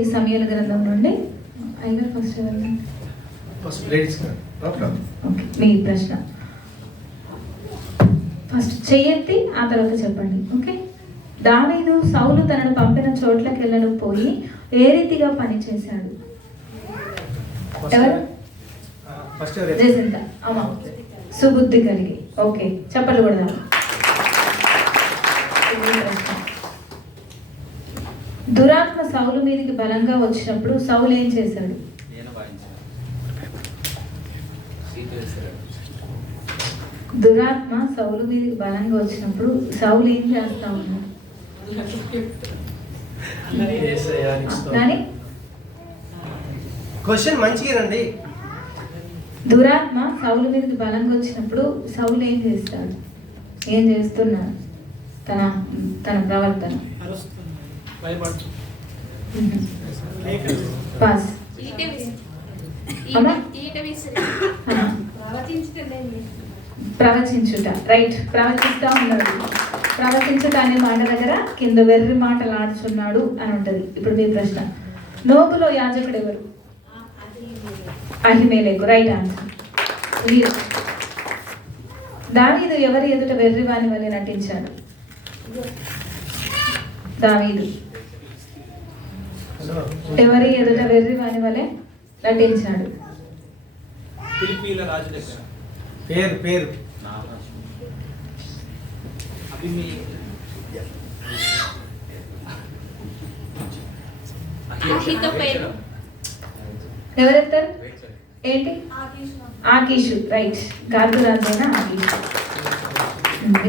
ఈ సమయాల గ్రంథం నుండి ఐగర్ మీ ప్రశ్న ఫస్ట్ చెయ్యెత్తి ఆ తర్వాత చెప్పండి. ఓకే. దావీదు సౌలు తనను పంపిన చోట్లకి వెళ్ళను పోయి ఏ రీతిగా పని చేశాడు? ఎవరు? జసింత. అమ్మా సుబుద్ధి కలిగి. ఓకే, చెప్పలు కూడా. దురాత్మ సౌలు మీదకి బలంగా వచ్చినప్పుడు సౌలు ఏం చేశాడు? దురాత్మ సౌలు మీదకి బలంగా వచ్చినప్పుడు సౌలు ఏం చేస్తా ఉన్నాడు? దురాత్మ సౌలు మీదకి బలంగా వచ్చినప్పుడు సౌలు ఏం చేస్తాడు? ఏం చేస్తున్నాడు? తన ప్రవర్తన పాస్. ప్రవచించుట. రైట్, ప్రవచిస్తా ఉన్నాడు. ప్రవచించుట అనే మాట దగ్గర కింద వెర్రి మాటలు ఆడుచున్నాడు అని ఉంటది. ఇప్పుడు మీ ప్రశ్న, నోబులో యాజకుడు ఎవరు? అహిమేలెకు. Right answer. దావీదు ఎవరి ఎదుట వెర్రివాని వలె నటించాడు? దావీదు ఎవరి ఎదుట వెర్రివాని వలె నటించాడు? పేరు ఎవరెత్తారు? ఏంటి? ఆకీషు. రైట్, గార్దురాజైన ఆకీషు.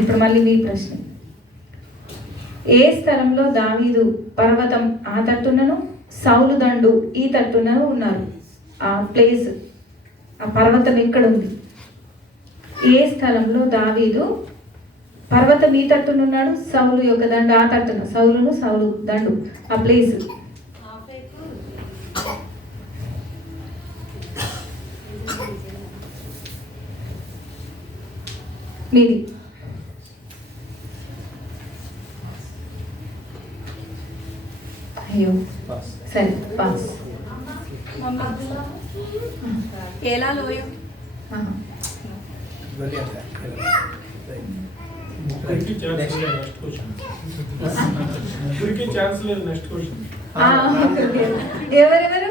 ఇప్పుడు మళ్ళీ మీ ప్రశ్న, ఏ స్థలంలో దావీదు పర్వతం ఆ తట్టునను సౌలు దండు ఈ తట్టునను ఉన్నారు? ఆ ప్లేస్, ఆ పర్వతం ఎక్కడ ఉంది? ఏ స్థలంలో దావీదు పర్వతం ఈ తట్టునున్నాడు, సౌలు యొక్క దండు ఆ తట్టున, సౌలు దండు ఆ ప్లేస్? మీది. అయ్యో, సరే పాస్. ఎవరెవరు?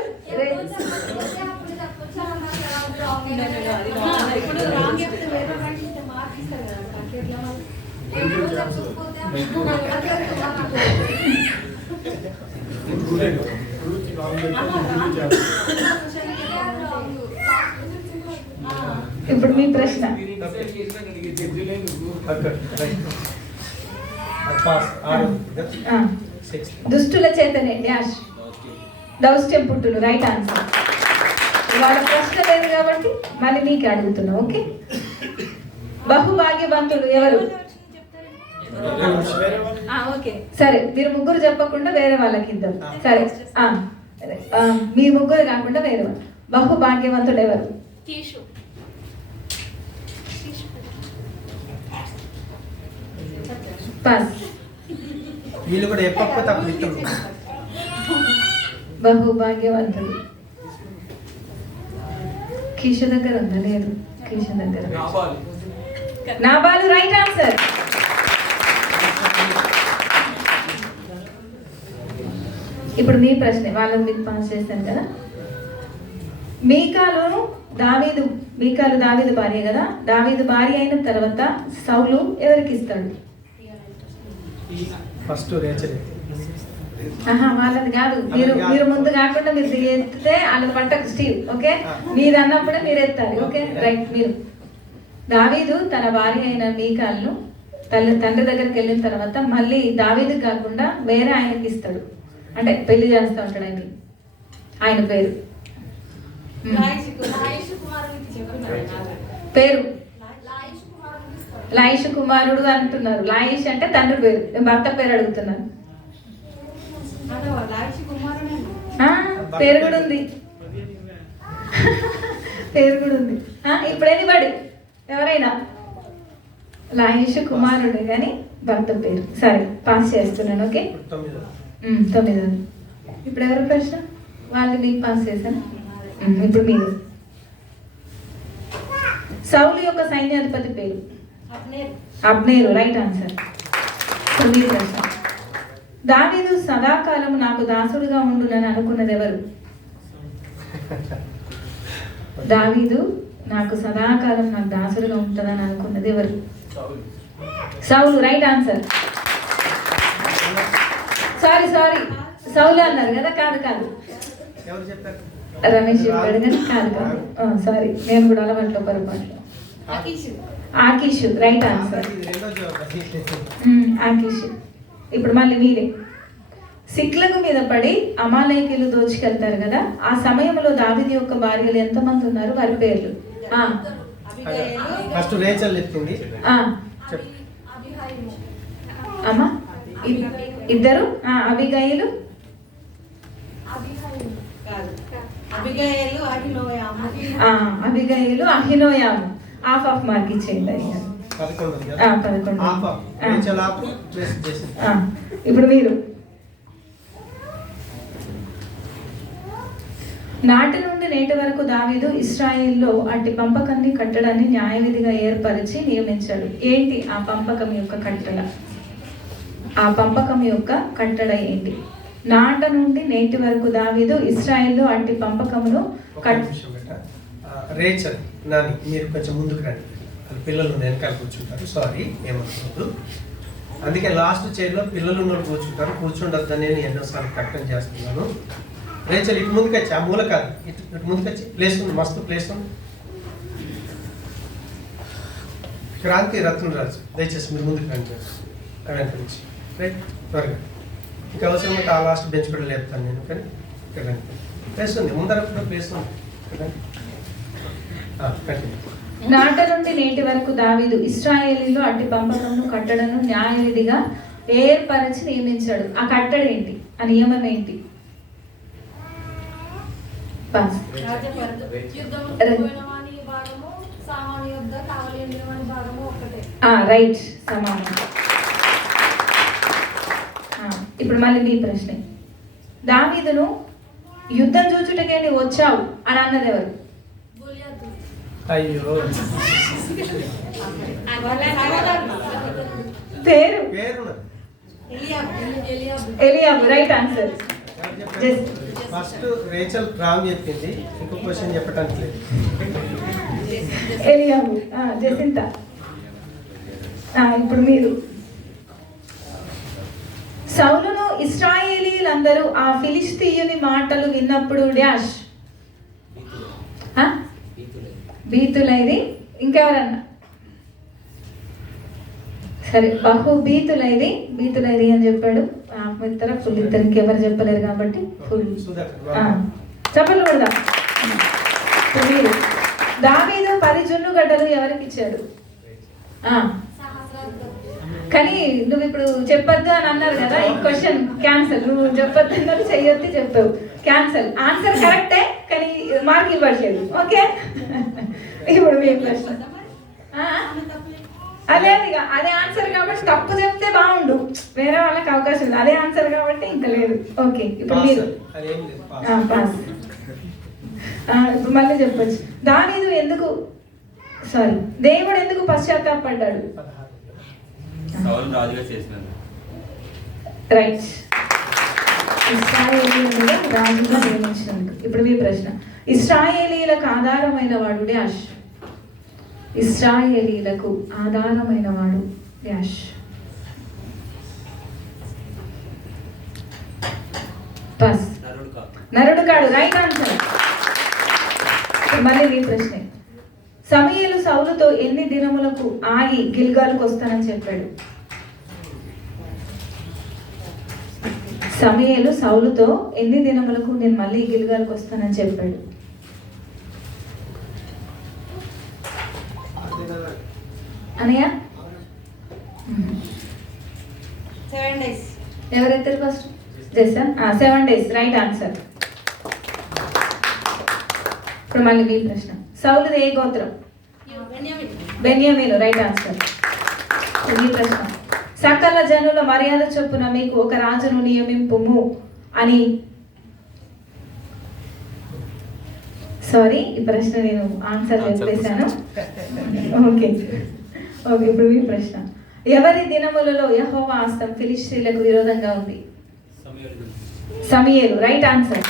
ఇప్పుడు మీ ప్రశ్న, దుష్టుల చేతనే డాష్ దౌష్ట్యం పుట్టులు. Right answer. వాళ్ళ ప్రశ్న లేదు కాబట్టి మళ్ళీ నీకు అడుగుతున్నా. ఓకే. బహుభాగ్యవంతుడు ఎవరు? సరే, మీరు ముగ్గురు చెప్పకుండా వేరే వాళ్ళకి ఇద్దాం. సరే, మీ ముగ్గురు కాకుండా వేరే వాళ్ళు. బహుభాగ్యవంతుడు ఎవరు? పాస్. బహుభాగ్యవంతుడు కీష దగ్గర ఉందా? లేదు, కీష దగ్గర నాబాలు. Right answer. ఇప్పుడు మీ ప్రశ్న, వాళ్ళని మీకు పాస్ చేశాను కదా. మీకాలు దావీదు భార్య కదా. దావీదు భార్య అయిన తర్వాత సౌలు ఎవరికి ఇస్తాడు? వాళ్ళది కాదు. మీరు ముందు కాకుండా మీరు ఎత్తితే వాళ్ళది పట్టకు స్టీల్. ఓకే, మీరు అన్నప్పుడే మీరు ఎత్తాలి. Okay, right. మీరు దావీదు తన భార్య అయిన మీకాలను తండ్రి దగ్గరికి వెళ్ళిన తర్వాత మళ్ళీ దావీదు కాకుండా వేరే ఆయనకి ఇస్తాడు. అంటే పెళ్లి చేస్తూ ఉంటాడు. ఆయన పేరు లాయిషు కుమారుడు అంటున్నారు. లాయిష్ అంటే తండ్రి పేరు, భర్త పేరు అడుగుతున్నారు. పేరు కూడా ఉంది. ఇప్పుడు ఎనిబడి ఎవరైనా లాయిషు కుమారుడు కానీ భర్త పేరు. సరే, పాస్ చేస్తున్నాను. ఓకే, 9. ఇప్పుడు ఎవరు ప్రశ్న? వాళ్ళు మీకు పాస్ చేశాను. ఇప్పుడు మీరు. సౌలు యొక్క సైన్యాధిపతి పేరు? అబ్నేరు. Right answer. ఇప్పుడు మీ ప్రశ్న. దావీదు సదాకాలం నాకు దాసుడుగా ఉండునని అనుకున్నది ఎవరు? దావీదు నాకు సదాకాలం నాకు దాసుడుగా ఉంటుందని అనుకున్నది ఎవరు? సౌలు. Right answer. సారీ సౌలు అన్నారు కదా. కాదు రమేష్ చెప్పాడు కానీ కాదు. సారీ, నేను కూడా అలవాట్లో పొరపాట్లు. ఆకీషు. Right answer. ఆకీషు. ఇప్పుడు మళ్ళీ మీరే. సిక్లగు మీద పడి అమాలేకీయులు దోచుకెళ్తారు కదా, ఆ సమయంలో దావీదు యొక్క భార్యలు ఎంతమంది ఉన్నారు? వారి పేర్లు. ఫస్ట్ రేచల్ చెప్తుంది. అమ్మా ఇద్దరు. అబిగయలు అహినోయాము. ఆఫ్ మార్క్ ఇచ్చేయండి. 11. ఇప్పుడు మీరు. నాటి నుండి నేటి వరకు దావీదు ఇశ్రాయేల్లో అట్టి పంపకాన్ని కట్టడాన్ని న్యాయవిధిగా ఏర్పరిచి నియమించాడు. ఏంటి ఆ పంపకం యొక్క కట్టడ? ఆ పంపకం యొక్క కట్టడ ఏంటి? నాట నుండి నేటి వరకు దావీదు ఇశ్రాయేల్లో అట్టి పంపకమును రేచల్ నాని మీరు కొంచెం ముందుకు రండి. పిల్లలు వెనకాల కూర్చుంటారు. సారీ, ఏమనుకోవద్దు. అందుకే లాస్ట్ చైర్లో పిల్లలు ఉన్నోళ్ళు కూర్చుండొద్దని నేను ఎన్నోసార్లు ప్రకటన చేస్తున్నాను. రేచల్ ఇటు ముందుకు వచ్చి, ఆ మూల కాదు, ఇటు ముందుకు వచ్చి. ప్లేస్ ఉంది, మస్తు ప్లేస్ ఉంది. క్రాంతి రత్నరాజు, దయచేసి మీరు ముందుకు రండి. వెనక నుంచి రైట్, త్వరగా. ఇంకా అవసరం అంటే ఆ లాస్ట్ బెంచ్ కూడా లేపుతాను నేను. కానీ ఇక్కడ రండి, ప్లేస్ ఉంది, ముందర కూడా ప్లేస్ ఉంది. నాట నుండి నేటి వరకు దావీదు ఇశ్రాయేలీలో అట్టి పంపకమును కట్టడను న్యాయవిధిగా ఏర్పరచి నియమించాడు. ఆ కట్టడ ఏంటి? ఆ నియమం ఏంటి? రైట్, సమానం. ఇప్పుడు మళ్ళీ మీ ప్రశ్న. దావీదును యుద్ధం చూచుటకే నీవు వచ్చావు అని అన్నది ఎవరు? అయ్యో, పేరు Eliab. Right answer. First Rachel wrong చెప్పింది, ఇంకో క్వశ్చన్ చెప్పడానికి లేదు. ఎలియాబు. జసింత. ఇప్పుడు మీరు. సౌలును ఇశ్రాయేలీలందరూ ఆ ఫిలిష్తీయుని మాటలు విన్నప్పుడు డాష్ భీతులైది. ఇంకెవరన్నా? సరే, భీతులైది అని చెప్పాడు. ఫుల్ ఇద్దరు ఇంకెవరు చెప్పలేరు కాబట్టి ఫుల్ చెప్పలు కూడా. దావీదు 10 జున్నుగడ్డలు ఎవరికి ఇచ్చాడు? కానీ నువ్వు ఇప్పుడు చెప్పొద్దు అని అన్నారు కదా, ఈ క్వశ్చన్ క్యాన్సల్. నువ్వు చెప్పొద్దు అన్నారు, చెయ్యొద్దు చెప్పావు, క్యాన్సల్. ఆన్సర్ కరెక్టే కానీ మార్క్ ఇవ్వట్లేదు. ఓకే, ఇప్పుడు మీ ప్రశ్న. అదే ఆన్సర్ కాబట్టి తప్పు చెప్తే బాగుండు, వేరే వాళ్ళకి అవకాశం ఉంది. అదే ఆన్సర్ కాబట్టి ఇంకా లేదు. ఓకే, ఇప్పుడు మీరు పాస్. ఇప్పుడు మళ్ళీ చెప్పచ్చు. దేవుడు ఎందుకు పశ్చాత్తాపడ్డాడు? రైట్, ఇశ్రాయేలీయులుగా రాజుగా నియమించినందుకు. ఇప్పుడు మీ ప్రశ్న. ఇశ్రాయేలీయులకు ఆధారమైన వాడు డాష్. ఇశ్రాయేలీయులకు ఆధారమైన వాడు డాష్. పాస్. నరుడు కాడు. Right answer. మళ్ళీ మీ ప్రశ్న. సమూయేలు సౌలుతో ఎన్ని దినములకు ఆగి గిల్గాలుకు వస్తానని చెప్పాడు? సమూయేలు సౌలుతో ఎన్ని దినములకు నేను మళ్ళీ గిల్గాలుకు వస్తానని చెప్పాడు? అనయ్య 7 days. ఎవరైతే ఫస్ట్ చేసా? 7 days. Right answer. ఇప్పుడు మళ్ళీ మీ ప్రశ్న. సౌలుది ఏ గోత్రం? బెన్యామీను. Right answer. మీ ప్రశ్న. సకల జనుల మర్యాద చొప్పున మీకు ఒక రాజును నియమింపుము అని సారీ, ఈ ప్రశ్న నేను ఆన్సర్ చెప్పేశాను. ఓకే ఓకే, ఇప్పుడు మీ ప్రశ్న. ఎవరి దినములలో యెహోవా హస్తం ఫిలిష్తీయులకు విరోధంగా ఉంది? సమూయేలు. Right answer.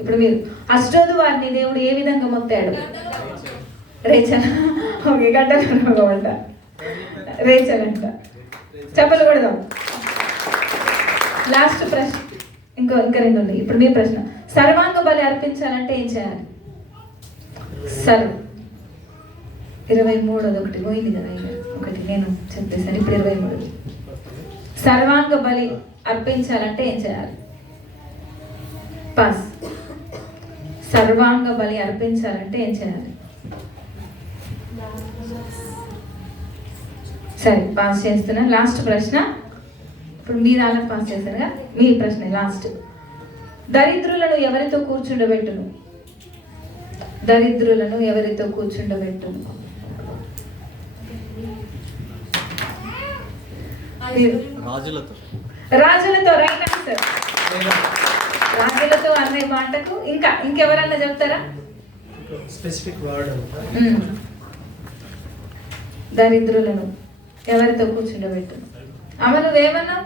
ఇప్పుడు మీరు అష్డోదు వారిని దేవుడు ఏ విధంగా మొత్తాడు? రేచల్. ఓకే, గడ్డ రేచల్ అంట. చెప్పలు కొడదాం. లాస్ట్ ప్రశ్న, ఇంకా రెండు ఉన్నాయి. ఇప్పుడు మీ ప్రశ్న. సర్వాంగ బలి అర్పించాలంటే ఏం చేయాలి? 23 ఒకటి పోయింది కదా, ఒకటి నేను చెప్పేసాను. ఇప్పుడు 23. సర్వాంగ బలి అర్పించాలంటే ఏం చేయాలి? పాస్. సర్వాంగ బలి అర్పించాలంటే ఏం చేయాలి? సరే, పాస్ చేస్తున్నా. లాస్ట్ ప్రశ్న. ఇప్పుడు మీ దానికి పాస్ చేశారుగా, మీ ప్రశ్న లాస్ట్. దరిద్రులను ఎవరితో కూర్చుండబెట్టును? దరిద్రులను ఎవరితో కూర్చుండబెట్టును? రాజులతో. Right answer. రాజులతో అనే మాటకు ఇంకెవరన్నా చెప్తారా? Specific word. దరిద్రులను ఎవరితో కూర్చుండబెట్టును? అమ్మ నువ్వేమన్నా?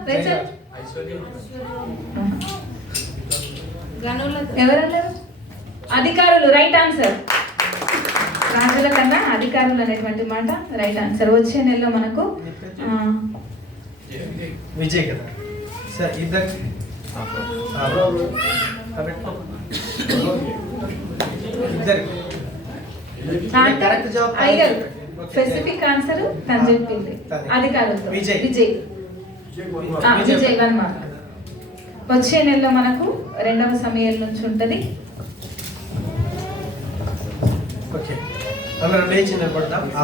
ఎవరన్నారు? అధికారులు. Right answer. రాజుల కన్నా అధికారులు అనేటువంటి మాట రైట్ ఆన్సర్. వచ్చే నెలలో మనకు విజయ్ కదా సార్. ఇద్దరు స్పెసిఫిక్ ఆన్సర్ తను చెప్పింది. అధికారులతో. విజయ్. విజయ్ 1 మార్క్. వచ్చే నెలలో మనకు 2వ సమూయేలు నుంచి ఉంటుంది. ఓకే, అందరం లేచి నిలబడదాం.